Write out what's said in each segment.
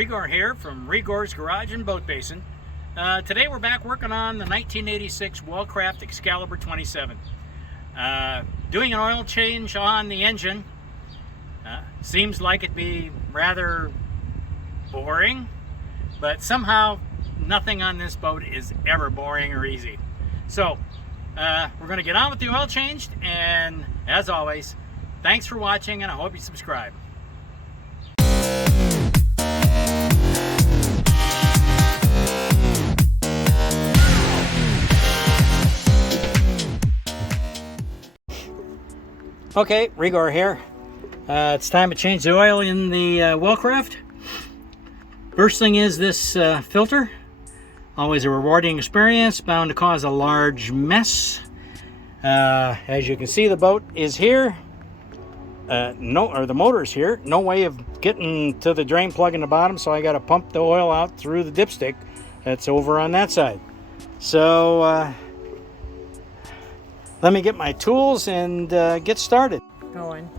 Rigor here from Rigor's Garage and Boat Basin. Today we're back working on the 1986 Wellcraft Excalibur 27. Doing an oil change on the engine. Seems like it'd be rather boring, but somehow nothing on this boat is ever boring or easy. So we're going to get on with the oil change, and as always, thanks for watching, and I hope you subscribe. Okay, Rigor here. It's time to change the oil in the Wellcraft. First thing is this filter. Always a rewarding experience, bound to cause a large mess. As you can see, the boat is here. The motor's here. No way of getting to the drain plug in the bottom, so I got to pump the oil out through the dipstick that's over on that side. So let me get my tools and get started. Going.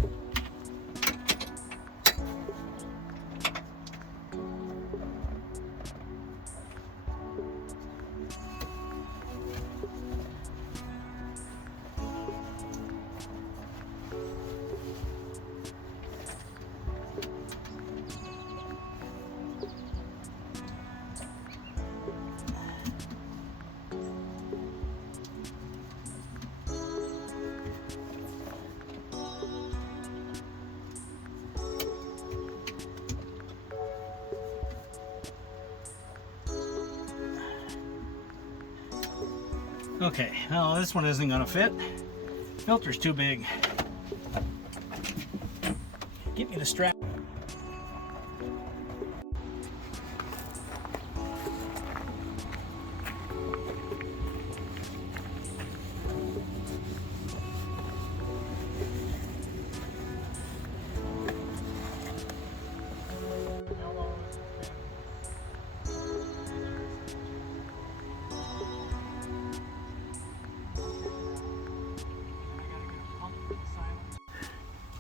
Okay, well, this one isn't going to fit. Filter's too big. Get me the strap.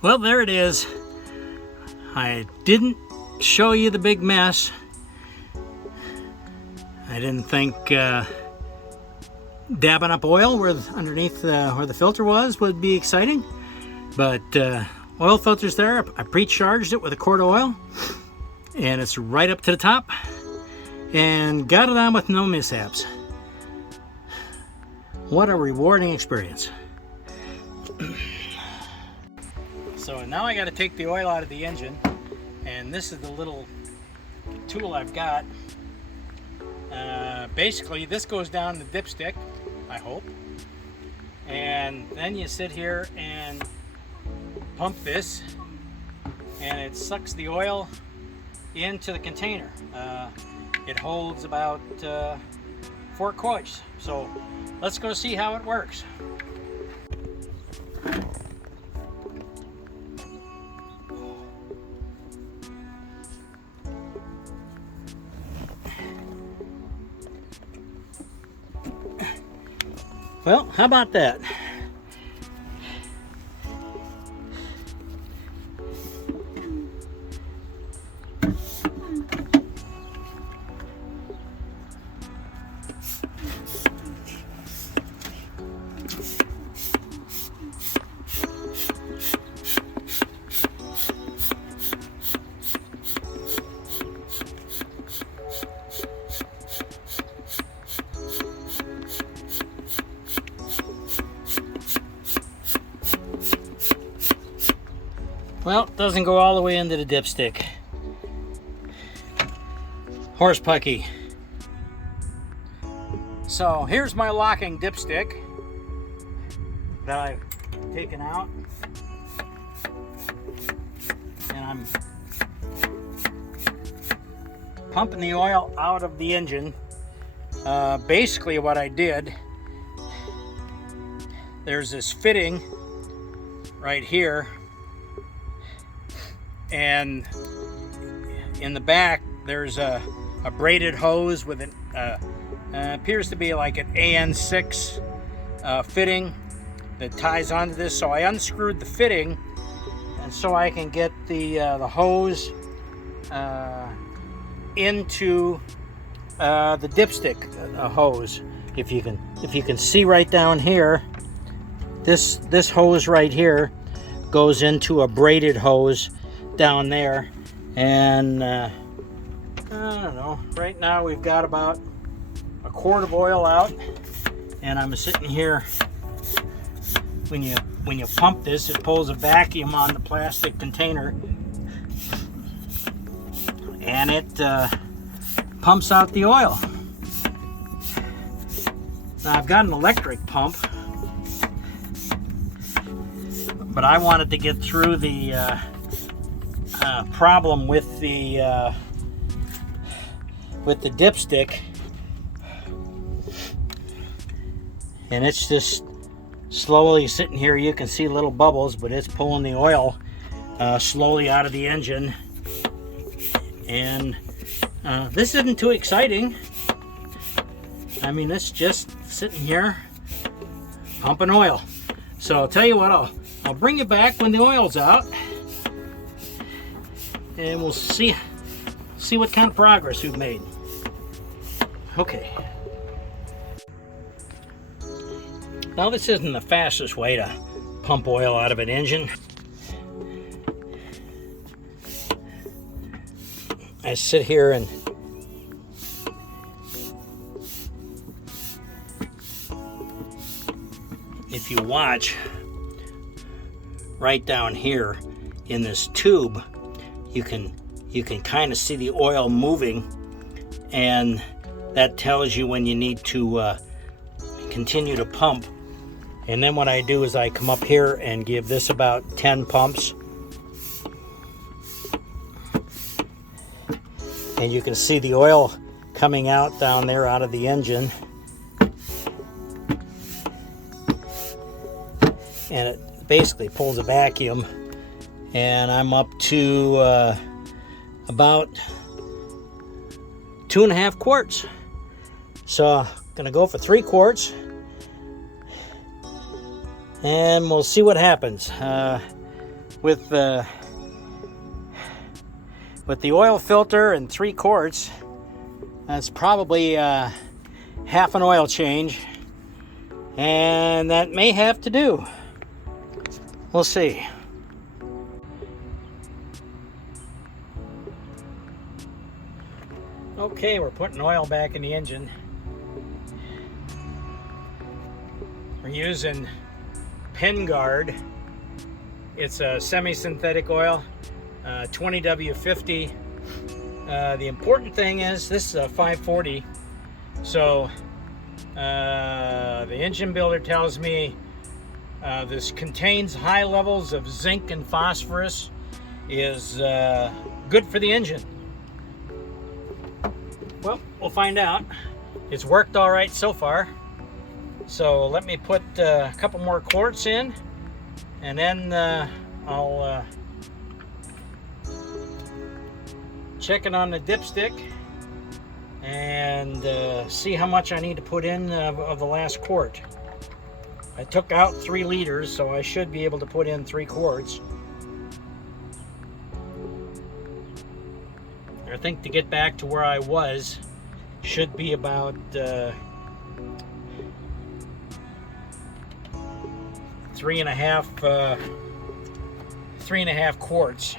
Well, there it is. I didn't show you the big mess. I didn't think dabbing up oil underneath where the filter was would be exciting. But oil filter's there. I pre-charged it with a quart of oil. And it's right up to the top. And got it on with no mishaps. What a rewarding experience. So now I got to take the oil out of the engine, and this is the little tool I've got. Basically, this goes down the dipstick, I hope, and then you sit here and pump this, and it sucks the oil into the container. It holds about 4 quarts, so let's go see how it works. Well, how about that? Well, it doesn't go all the way into the dipstick. Horse pucky. So here's my locking dipstick that I've taken out. And I'm pumping the oil out of the engine. Basically what I did, there's this fitting right here. And in the back, there's a braided hose with an appears to be like an AN6 fitting that ties onto this. So I unscrewed the fitting, and so I can get the hose into the dipstick hose. If you can see right down here, this hose right here goes into a braided hose down there, and I don't know, right now we've got about a quart of oil out, and I'm sitting here. When you pump this, it pulls a vacuum on the plastic container, and it pumps out the oil. Now I've got an electric pump, but I wanted to get through the problem with the dipstick, and it's just slowly sitting here. You can see little bubbles, but it's pulling the oil slowly out of the engine, and this isn't too exciting. I mean, it's just sitting here pumping oil. So I'll tell you what, I'll bring you back when the oil's out, and we'll see what kind of progress we've made. Okay. Now, this isn't the fastest way to pump oil out of an engine. I sit here and if you watch right down here in this tube, you can kind of see the oil moving, and that tells you when you need to continue to pump. And then what I do is I come up here and give this about 10 pumps, and you can see the oil coming out down there out of the engine, and it basically pulls a vacuum, and I'm up to about 2.5 quarts. So I'm gonna go for 3 quarts, and we'll see what happens with the oil filter and 3 quarts. That's probably half an oil change, and that may have to do. We'll see. Okay, we're putting oil back in the engine. We're using Guard. It's a semi-synthetic oil, 20W50. The important thing is this is a 540, so the engine builder tells me this contains high levels of zinc and phosphorus, is good for the engine. Well, we'll find out. It's worked all right so far. So let me put a couple more quarts in, and then I'll check it on the dipstick and see how much I need to put in of the last quart. I took out 3 liters, so I should be able to put in 3 quarts. I think to get back to where I was should be about 3.5 quarts.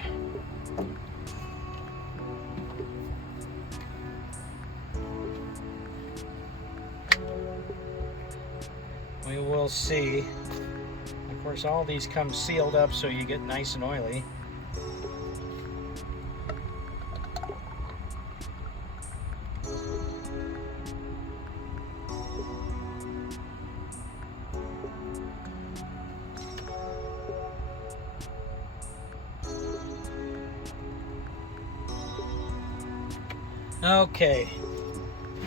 We will see. Of course, all these come sealed up so you get nice and oily.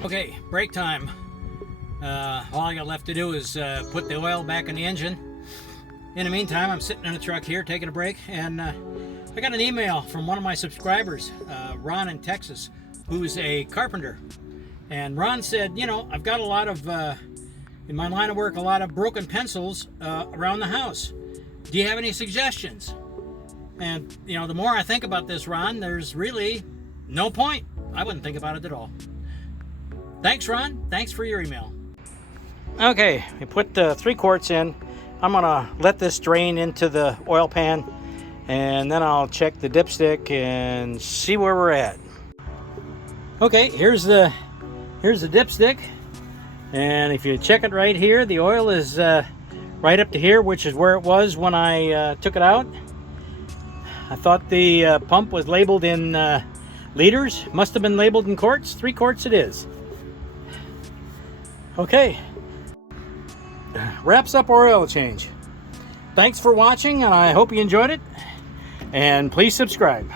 Okay, break time. All I got left to do is put the oil back in the engine. In the meantime, I'm sitting in the truck here taking a break, and I got an email from one of my subscribers, Ron in Texas, who's a carpenter. And Ron said, you know, I've got a lot of, in my line of work, a lot of broken pencils around the house. Do you have any suggestions? And, you know, the more I think about this, Ron, there's really no point. I wouldn't think about it at all. Thanks, Ron. Thanks for your email. Okay, we put the 3 quarts in. I'm gonna let this drain into the oil pan, and then I'll check the dipstick and see where we're at. Okay, here's the dipstick, and if you check it right here, the oil is right up to here, which is where it was when I took it out. I thought the pump was labeled in liters. Must have been labeled in quarts. 3 quarts it is. Okay, wraps up our oil change. Thanks for watching, and I hope you enjoyed it, and please subscribe.